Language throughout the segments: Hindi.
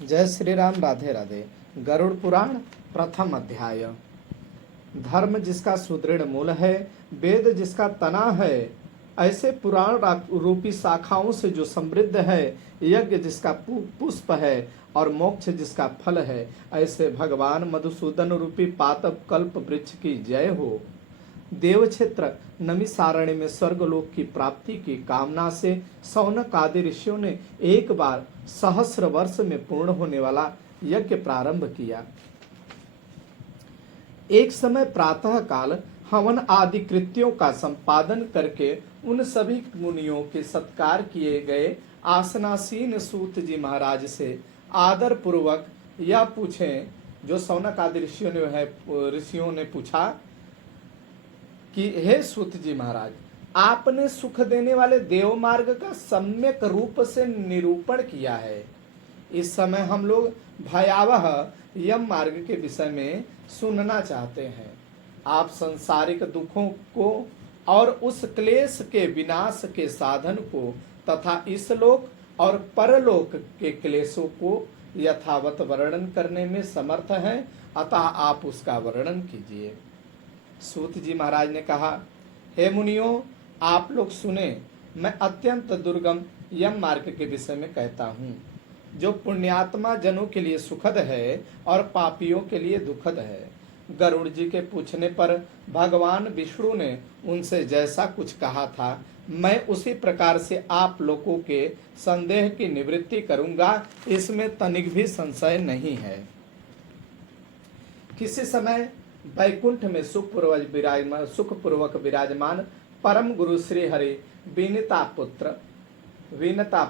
जय श्री राम। राधे राधे। गरुड़ पुराण प्रथम अध्याय। धर्म जिसका सुदृढ़ मूल है, वेद जिसका तना है, ऐसे पुराण रूपी शाखाओं से जो समृद्ध है, यज्ञ जिसका पुष्प है और मोक्ष जिसका फल है, ऐसे भगवान मधुसूदन रूपी पातप कल्प वृक्ष की जय हो। देवक्षेत्र नमिसारण्य में स्वर्गलोक की प्राप्ति की कामना से सौनक आदि ऋषियों ने एक बार सहस्र वर्ष में पूर्ण होने वाला यज्ञ प्रारंभ किया। एक समय प्रातः काल हवन आदि कृत्यों का संपादन करके उन सभी मुनियों के सत्कार किए गए। आसनासीन सूत जी महाराज से आदर पूर्वक यह पूछें, जो सौनक आदि ऋषियों ने पूछा कि हे सूत जी महाराज, आपने सुख देने वाले देव मार्ग का सम्यक रूप से निरूपण किया है। इस समय हम लोग भयावह यम मार्ग के विषय में सुनना चाहते हैं। आप सांसारिक दुखों को और उस क्लेश के विनाश के साधन को तथा इस लोक और परलोक के क्लेशों को यथावत वर्णन करने में समर्थ हैं, अतः आप उसका वर्णन कीजिए। सूत जी महाराज ने कहा, हे मुनियों, आप लोग सुने, मैं अत्यंत दुर्गम यम मार्ग के विषय में कहता हूँ, जो पुण्यात्मा जनों के लिए सुखद है और पापियों के लिए दुखद है। गरुड़ जी के पूछने पर भगवान विष्णु ने उनसे जैसा कुछ कहा था, मैं उसी प्रकार से आप लोगों के संदेह की निवृत्ति करूंगा, इसमें तनिक भी संशय नहीं है। किसी समय वैकुंठ में सुखपूर्वक विराजमान परम गुरु श्री हरि विनता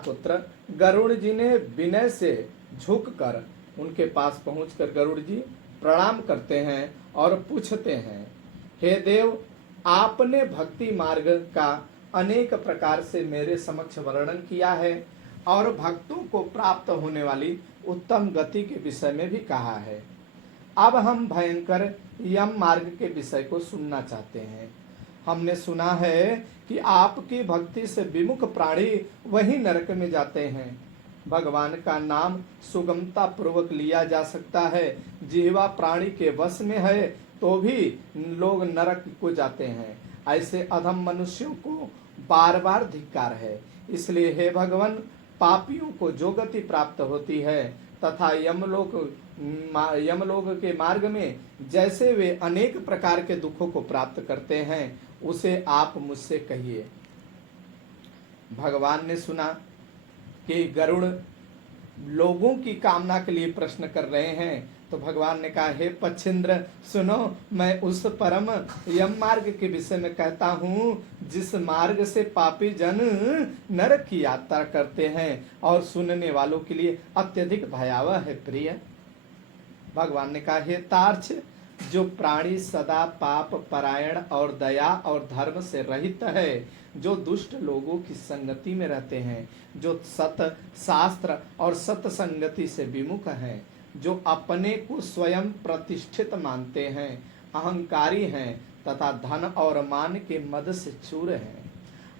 पुत्र गरुड़ जी ने विनय से झुककर उनके पास पहुंचकर गरुड़ जी प्रणाम करते हैं और पूछते हैं, हे देव, आपने भक्ति मार्ग का अनेक प्रकार से मेरे समक्ष वर्णन किया है और भक्तों को प्राप्त होने वाली उत्तम गति के विषय में भी कहा है। अब हम भयंकर यम मार्ग के विषय को सुनना चाहते हैं। हमने सुना है कि आपकी भक्ति से विमुख प्राणी वही नरक में जाते हैं। भगवान का नाम सुगमता पूर्वक लिया जा सकता है। जिह्वा प्राणी के वश में है तो भी लोग नरक को जाते हैं। ऐसे अधम मनुष्यों को बार बार धिक्कार है। इसलिए हे भगवान, पापियों को जो गति प्राप्त होती है तथा यमलोक के मार्ग में जैसे वे अनेक प्रकार के दुखों को प्राप्त करते हैं, उसे आप मुझसे कहिए। भगवान ने सुना कि गरुड़ लोगों की कामना के लिए प्रश्न कर रहे हैं, तो भगवान ने कहा, हे पच्छिंद्र, सुनो, मैं उस परम यम मार्ग के विषय में कहता हूँ जिस मार्ग से पापी जन नरक की यात्रा करते हैं और सुनने वालों के लिए अत्यधिक भयावह है। प्रिय भगवान ने कहा, हे तार्क्ष, जो प्राणी सदा पाप परायण और दया और धर्म से रहित है, जो दुष्ट लोगों की संगति में रहते हैं, जो सत शास्त्र और सत संगति से विमुख हैं, जो अपने को स्वयं प्रतिष्ठित मानते हैं, अहंकारी हैं तथा धन और मान के मद से चूर हैं,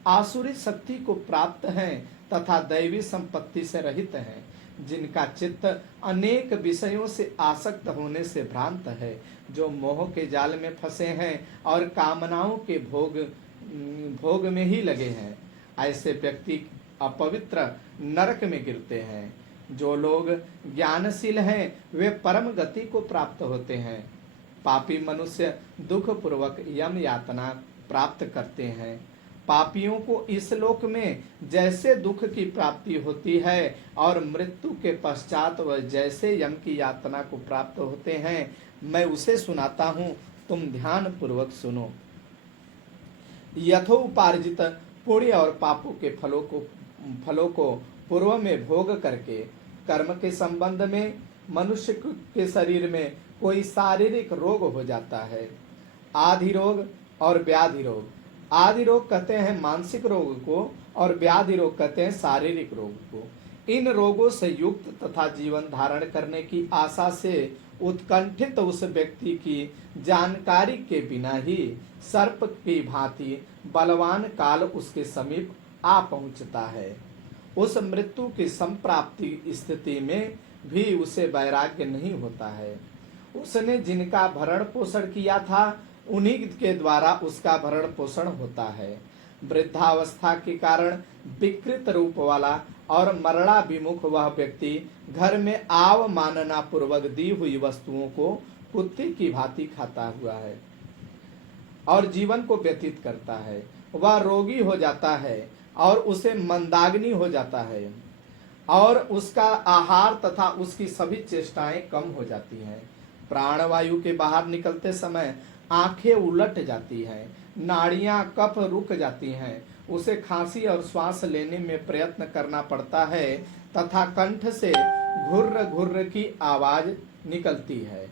आसुरी शक्ति को प्राप्त हैं तथा दैवी संपत्ति से रहित हैं, जिनका चित्त अनेक विषयों से आसक्त होने से भ्रांत है, जो मोह के जाल में फंसे हैं और कामनाओं के भोग में ही लगे हैं, ऐसे व्यक्ति अपवित्र नरक में गिरते हैं। जो लोग ज्ञानशील हैं वे परम गति को प्राप्त होते हैं। पापी मनुष्य दुख पूर्वक यम यातना प्राप्त करते हैं। पापियों को इस लोक में जैसे दुख की प्राप्ति होती है और मृत्यु के पश्चात वह जैसे यम की यातना को प्राप्त होते हैं, मैं उसे सुनाता हूँ, तुम ध्यान पूर्वक सुनो। यथोपार्जित पुण्य और पापों के फलों को पूर्व में भोग करके कर्म के संबंध में मनुष्य के शरीर में कोई शारीरिक रोग हो जाता है। आदि रोग और व्याधि रोग। आदि रोग कहते हैं मानसिक रोग को और व्याधि रोग कहते हैं शारीरिक रोग को। इन रोगों से युक्त तथा जीवन धारण करने की आशा से उत्कंठित उस व्यक्ति की जानकारी के बिना ही सर्प की भांति बलवान काल उसके समीप आ पहुंचता है। उस मृत्यु की संप्राप्ति स्थिति में भी उसे वैराग्य नहीं होता है। उसने जिनका भरण पोषण किया था उन्हीं के द्वारा उसका भरण पोषण होता है। वृद्धावस्था के कारण विकृत रूप वाला और मरणाभिमुख वह व्यक्ति घर में अवमानना पूर्वक दी हुई वस्तुओं को कुत्ते की भांति खाता हुआ है और जीवन को व्यतीत करता है। वह रोगी हो जाता है और उसे मंदाग्नि हो जाता है और उसका आहार तथा उसकी सभी चेष्टाएं कम हो जाती हैं। प्राणवायु के बाहर निकलते समय आंखें उलट जाती हैं, नाड़ियां कफ रुक जाती हैं, उसे खांसी और श्वास लेने में प्रयत्न करना पड़ता है तथा कंठ से घुर्र घुर्र की आवाज निकलती है।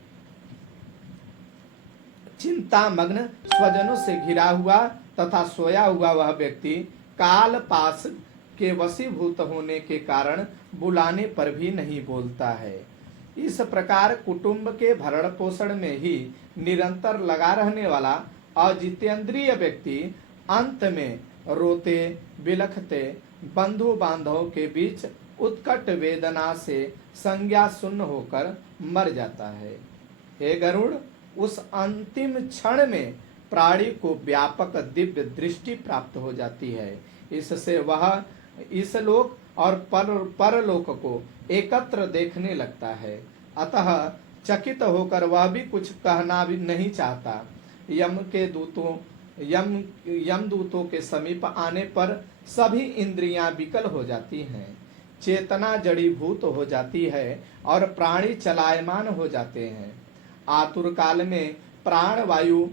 चिंता मग्न स्वजनों से घिरा हुआ तथा सोया हुआ वह व्यक्ति काल पास के वशीभूत होने के कारण बुलाने पर भी नहीं बोलता है। इस प्रकार कुटुंब के भरण पोषण में ही निरंतर लगा रहने वाला अजितेंद्रिय व्यक्ति अंत में रोते बिलखते बंधु बांधवों के बीच उत्कट वेदना से संज्ञा शून्य होकर मर जाता है। हे गरुड़, उस अंतिम क्षण में प्राणी को व्यापक दिव्य दृष्टि प्राप्त हो जाती है। इससे वह इस लोक और परलोक को एकत्र देखने लगता है। अतः चकित होकर वह भी कुछ कहना भी नहीं चाहता। यमदूतों के समीप आने पर सभी इंद्रियां विकल हो जाती हैं, चेतना जड़ीभूत हो जाती है और प्राणी चलायमान हो जाते हैं। आतुर काल में प्राण वायु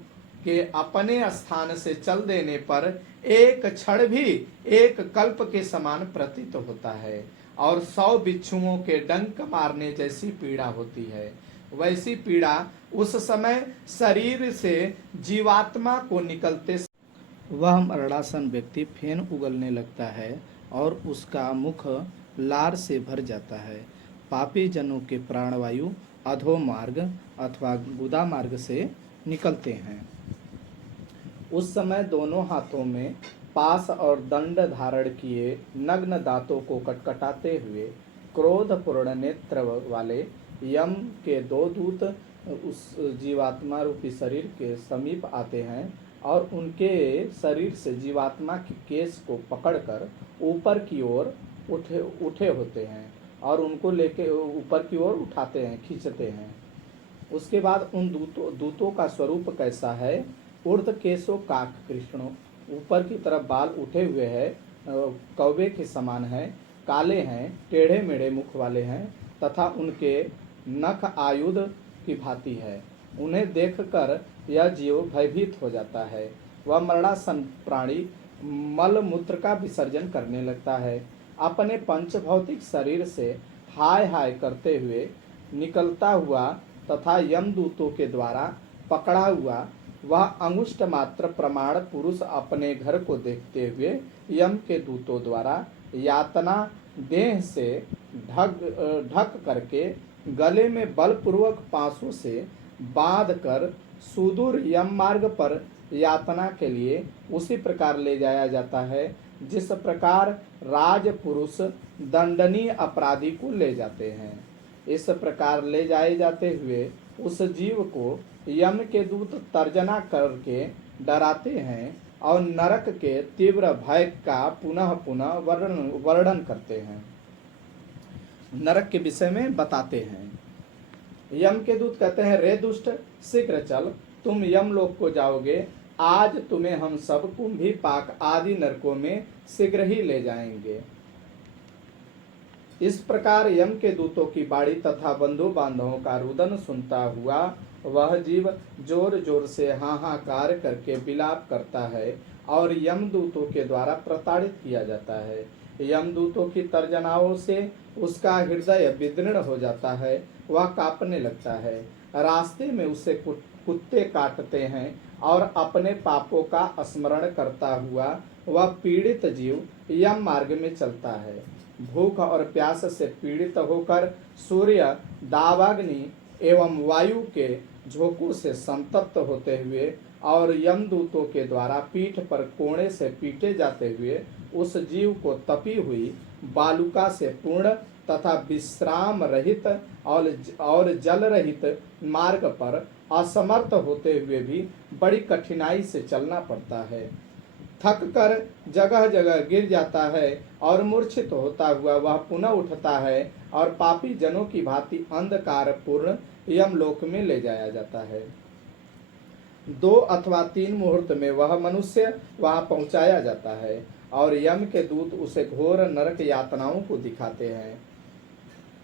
के अपने स्थान से चल देने पर एक क्षण भी एक कल्प के समान प्रतीत होता है और 100 बिच्छुओं के डंक मारने जैसी पीड़ा होती है। वैसी पीड़ा उस समय शरीर से जीवात्मा को निकलते वह मरणासन व्यक्ति फेन उगलने लगता है और उसका मुख लार से भर जाता है। पापी जनों के प्राणवायु अधो मार्ग अथवा गुदा मार्ग से निकलते हैं। उस समय दोनों हाथों में पास और दंड धारण किए नग्न दांतों को कटकटाते हुए क्रोधपूर्ण नेत्र वाले यम के 2 दूत उस जीवात्मा रूपी शरीर के समीप आते हैं और उनके शरीर से जीवात्मा के केस को पकड़कर ऊपर की ओर उठे होते हैं और उनको लेके ऊपर की ओर उठाते हैं, खींचते हैं। उसके बाद उन दूतों का स्वरूप कैसा है? ऊर्ध्व केशो काक कृष्णो, ऊपर की तरफ बाल उठे हुए हैं, कौवे के समान हैं, काले हैं, टेढ़े मेढ़े मुख वाले हैं तथा उनके नख आयुध की भांति है। उन्हें देखकर यह जीव भयभीत हो जाता है। वह मरणासन प्राणी मल मूत्र का विसर्जन करने लगता है। अपने पंचभौतिक शरीर से हाय हाय करते हुए निकलता हुआ तथा यमदूतों के द्वारा पकड़ा हुआ वह अंगुष्ठ मात्र प्रमाण पुरुष अपने घर को देखते हुए यम के दूतों द्वारा यातना देह से ढक करके गले में बलपूर्वक पांसों से बांध कर सुदूर यम मार्ग पर यातना के लिए उसी प्रकार ले जाया जाता है जिस प्रकार राजपुरुष दंडनीय अपराधी को ले जाते हैं। इस प्रकार ले जाए जाते हुए उस जीव को यम के दूत तर्जना करके डराते हैं और नरक के तीव्र भय का पुनः पुनः वर्णन करते हैं, नरक के विषय में बताते हैं। यम के दूत कहते हैं, रे दुष्ट, शीघ्र चल, तुम यमलोक को जाओगे। आज तुम्हें हम सब कुंभी पाक आदि नरकों में शीघ्र ही ले जाएंगे। इस प्रकार यम के दूतों की बाड़ी तथा बंधु बांधवों का रुदन सुनता हुआ वह जीव जोर जोर से हाहाकार करके विलाप करता है और यमदूतों के द्वारा प्रताड़ित किया जाता है। यमदूतों की तर्जनाओं से उसका हृदय विदीर्ण हो जाता है, वह कांपने लगता है। रास्ते में उसे कुत्ते काटते हैं और अपने पापों का स्मरण करता हुआ वह पीड़ित जीव यम मार्ग में चलता है। भूख और प्यास से पीड़ित होकर सूर्य, दावाग्नि एवं वायु के झोंकों से संतप्त होते हुए और यमदूतों के द्वारा पीठ पर कोड़े से पीटे जाते हुए उस जीव को तपी हुई बालुका से पूर्ण तथा विश्राम रहित और जल रहित मार्ग पर असमर्थ होते हुए भी बड़ी कठिनाई से चलना पड़ता है। थक कर जगह जगह गिर जाता है और मूर्छित होता हुआ वह पुनः उठता है और पापी जनों की भांति अंधकार पूर्ण यमलोक में ले जाया जाता है। 2 अथवा 3 मुहूर्त में वह मनुष्य वहां पहुंचाया जाता है और यम के दूत उसे घोर नरक यातनाओं को दिखाते हैं।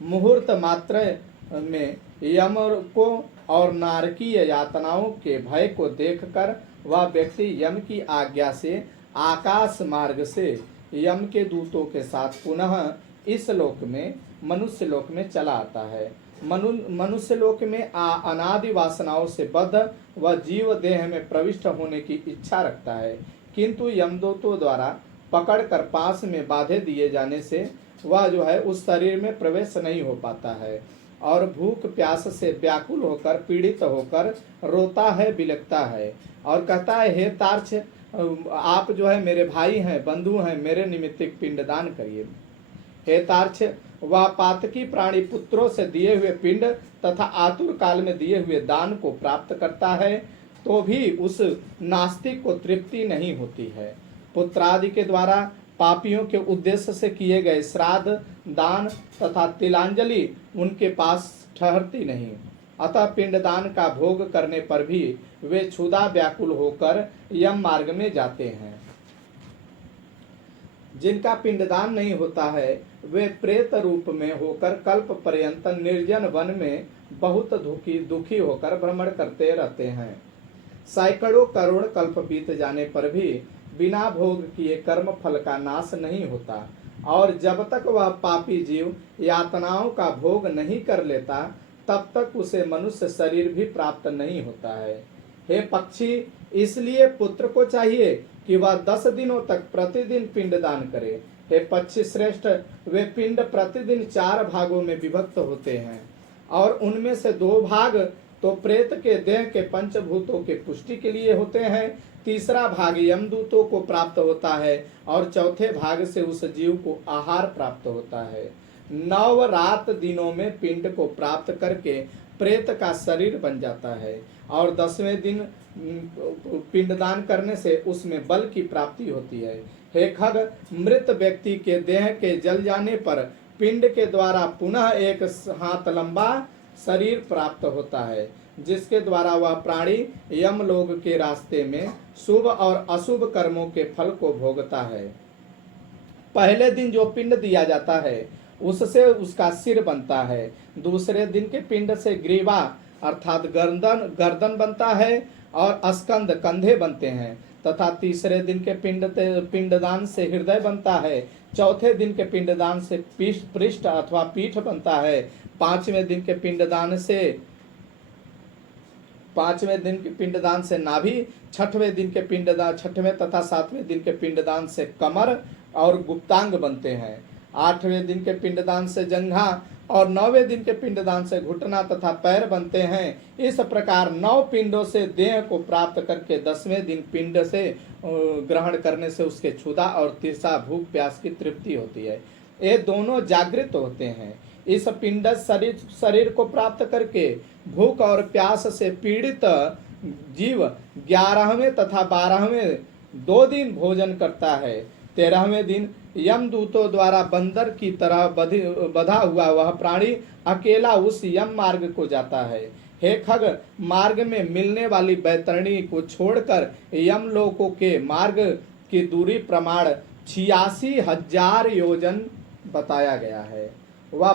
मुहूर्त मात्र में यम को और नारकीय यातनाओं के भय को देखकर वह व्यक्ति यम की आज्ञा से आकाश मार्ग से यम के दूतों के साथ पुनः इस लोक में मनुष्य लोक में चला आता है। मनुष्य लोक में अनादि वासनाओं से बद्ध वह जीव देह में प्रविष्ट होने की इच्छा रखता है, किंतु यमदूतों द्वारा पकड़कर पास में बाधे दिए जाने से वह जो है उस शरीर में प्रवेश नहीं हो पाता है और भूख प्यास से व्याकुल होकर पीड़ित होकर रोता है, बिलखता है और कहता है, हे तार्क्ष, आप जो है मेरे भाई हैं, बंधु हैं, मेरे निमित्त पिंडदान करिए। हे तार्क्ष, वह पातकी प्राणी पुत्रों से दिए हुए पिंड तथा आतुर काल में दिए हुए दान को प्राप्त करता है तो भी उस नास्तिक को तृप्ति नहीं होती है। पुत्रादि के द्वारा पापियों के उद्देश्य से किए गए श्राद्ध, दान तथा तिलांजलि उनके पास ठहरती नहीं, अतः पिंडदान का भोग करने पर भी वे क्षुधा व्याकुल होकर यम मार्ग में जाते हैं। जिनका पिंडदान नहीं होता है वे प्रेत रूप में होकर कल्प पर्यंत निर्जन वन में बहुत दुखी होकर भ्रमण करते रहते हैं। सैकड़ों करोड़ कल्प बीत जाने पर भी बिना भोग किए कर्म फल का नाश नहीं होता और जब तक वह पापी जीव यातनाओं का भोग नहीं कर लेता तब तक उसे मनुष्य शरीर भी प्राप्त नहीं होता है। हे पक्षी, इसलिए पुत्र को चाहिए कि वह 10 दिनों तक प्रतिदिन पिंडदान करे। हे पक्षी श्रेष्ठ, वे पिंड प्रतिदिन 4 भागों में विभक्त होते हैं और उनमें से 2 भाग तो प्रेत के देह के पंचभूतों के पुष्टि के लिए होते हैं, तीसरा भाग यमदूतों को प्राप्त होता है और चौथे भाग से उस जीव को आहार प्राप्त होता है। 9 रात दिनों में पिंड को प्राप्त करके प्रेत का शरीर बन जाता है और 10वें दिन पिंडदान करने से उसमें बल की प्राप्ति होती है। हे खग, मृत व्यक्ति के देह के जल जाने पर पिंड के द्वारा पुनः 1 हाथ लंबा शरीर प्राप्त होता है, जिसके द्वारा वह प्राणी यमलोक के रास्ते में शुभ और अशुभ कर्मों के फल को भोगता है। पहले दिन जो पिंड दिया जाता है उससे उसका सिर बनता है, दूसरे दिन के पिंड से ग्रीवा अर्थात गर्दन बनता है और स्कंद कंधे बनते हैं तथा तीसरे दिन के पिंडदान से हृदय बनता है, चौथे दिन के पिंडदान से पृष्ठ अथवा पीठ बनता है, पांचवें दिन के पिंडदान से नाभि, छठवें तथा 7वें दिन के पिंडदान से कमर और गुप्तांग बनते हैं, 8वें दिन के पिंडदान से जंघा और 9वें दिन के पिंडदान से घुटना तथा पैर बनते हैं। इस प्रकार 9 पिंडों से देह को प्राप्त करके 10वें दिन पिंड से ग्रहण करने से उसके क्षुधा और तिरसा भूख प्यास की तृप्ति होती है। ये दोनों जागृत होते हैं। इस पिंड शरीर को प्राप्त करके भूख और प्यास से पीड़ित जीव 11वें तथा 12वें 2 दिन भोजन करता है। 13वें दिन यमदूतों द्वारा बंदर की तरह बधा हुआ वह प्राणी अकेला उस यम मार्ग को जाता है। हे खग, मार्ग में मिलने वाली बैतरणी को छोड़कर यमलोकों के मार्ग की दूरी प्रमाण 86,000 योजन बताया गया है। वह